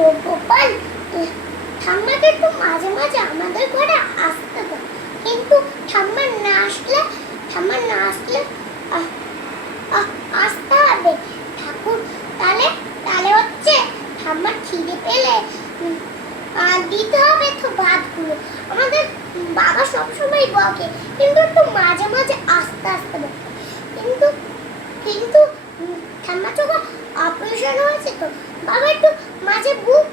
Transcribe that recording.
ও গোপাল, ঠাম্মাকে একটু মাঝে মাঝে আমাদের ঘরে আসতে দাও। কিন্তু ঠাম্মা না আসলে আহ, আসতে হবে ঠাকুর। তাহলে তাহলে হচ্ছে ঠাম্মার খিদে পেলে দিতে হবে তো ভাতগুলো। আমাদের বাবা সবসময় বকে, কিন্তু একটু মাঝে মাঝে আসতে আসতে বকে। কিন্তু কিন্তু ঠাম্মা যখন অপারেশন হয়েছে তো বাবা একটু মাঝে বুক